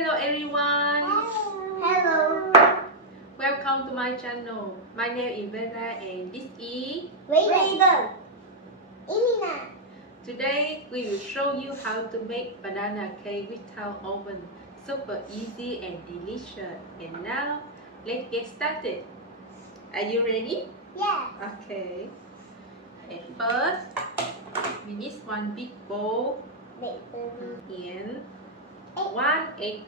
Hello everyone. Hello. Welcome to my channel. My name is Vera and this is Raven. Imina. Today we will show you how to make banana cake without oven. Super easy and delicious. And now let's get started. Are you ready? Yeah. Okay. And first we need one big bowl and one egg.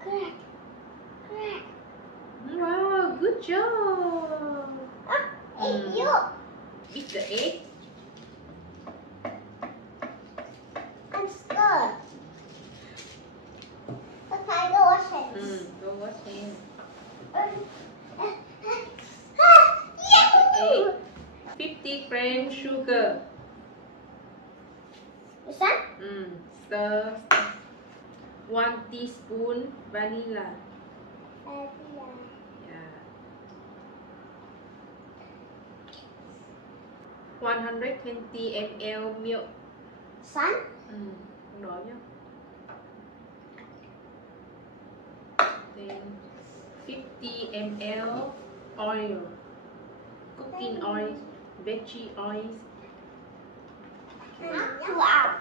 Crack. Wow, good job. You. Beat the egg. I'm scared. Okay, go wash hands. Go wash hands. Yahoo! 50 grams sugar. What's that? Stir. 1 teaspoon vanilla. Yeah. 120 ml milk. Son? Không đổ nhá. Then 50 ml oil. Cooking oil, veggie oil. Wow.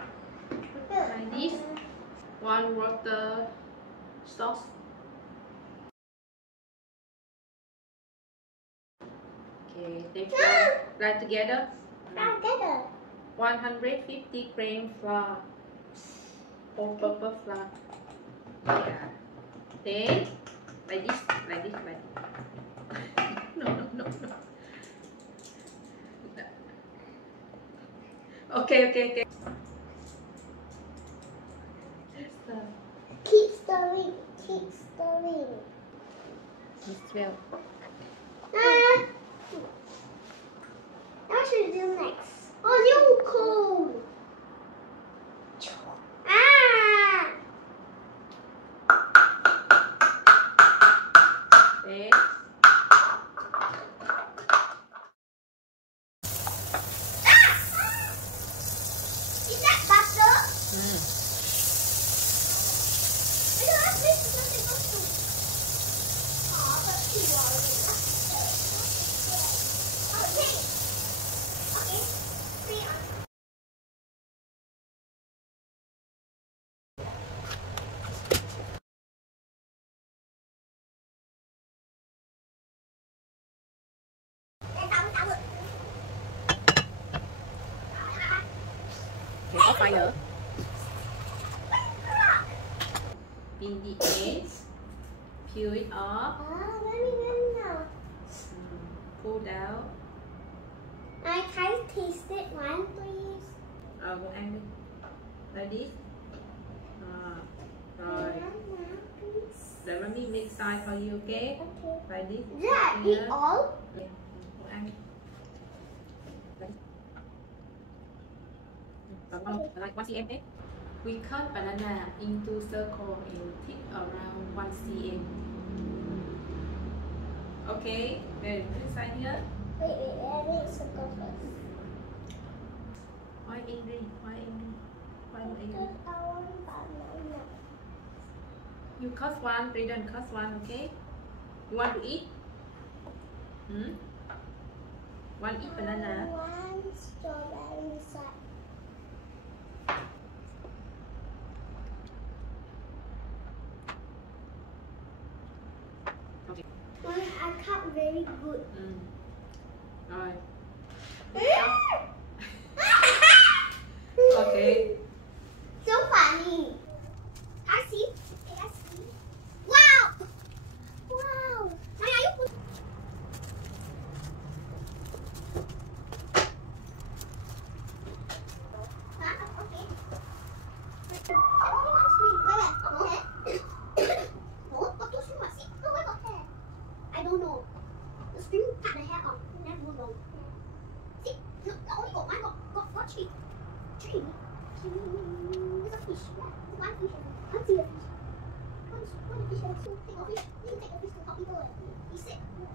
Like this. 1 water sauce. Okay, then blend together. 150 gram flour. All purpose flour. Yeah. Then like this. No. Okay. Keep stirring. It's well. What should we do next? Oh, you cold. Then Is that butter? get off fire. Beat the eggs. Peel it off. Pull down. I can taste it one, please. Go ăn đi. Like this. Rồi. Để mommy make size for you, okay? Okay. Like this. Yeah, eat all. Yeah. Go ăn đi. Like 1 cm. We cut banana into circle and thick around 1 cm. Okay, then put inside here. Wait, I need to go first. Why angry? Why angry? Because I want banana. You cut one, Brayden cut one, okay? You want to eat? Want to eat banana? I want strawberry inside. Okay. I cut very good. Rồi. Okay. So funny. I see. Wow. Maya, you put. Okay. I don't know. The string cut the hair off. That was wrong. See? No, only got one. Got three. It's a fish. Yeah. One fish. One fish. One fish. So take a fish. You take a fish to help people. He's sick. No.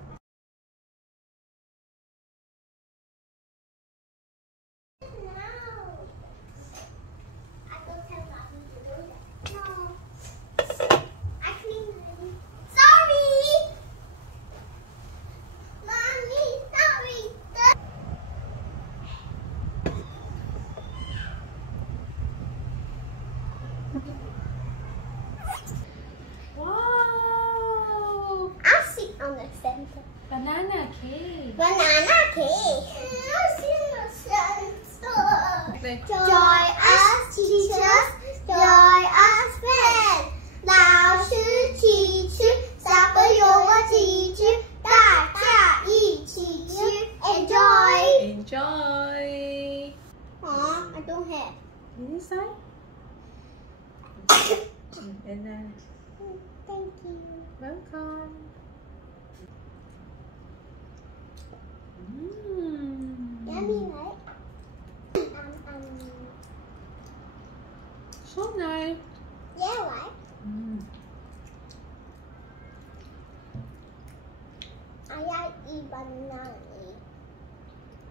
I don't tell that. us teachers, join us friends. 老师请吃，小朋友们请吃，大家一起吃。Enjoy. Enjoy. I don't have. Inside. And Thank you. welcome. Yummy, right? So nice. Yeah, right? I like eat banana.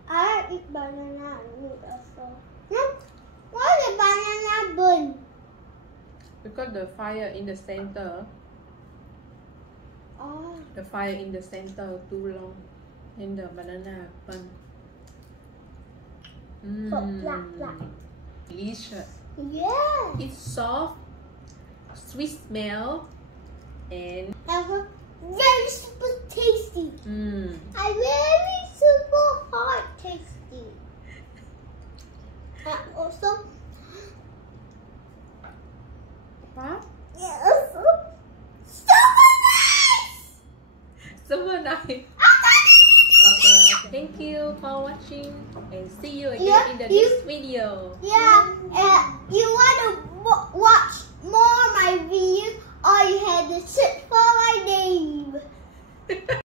I like eat banana also. Look, why the banana burn? Because the fire in the center. Oh. The fire in the center too long. And the banana burn. Black. Delicious. Yeah. It's soft, sweet smell, and Very super tasty. I very super hot tasty. Also, what? yeah, also super nice. Super nice. Okay. Thank you for watching and see you again Yeah, in the next video. Yeah, you want to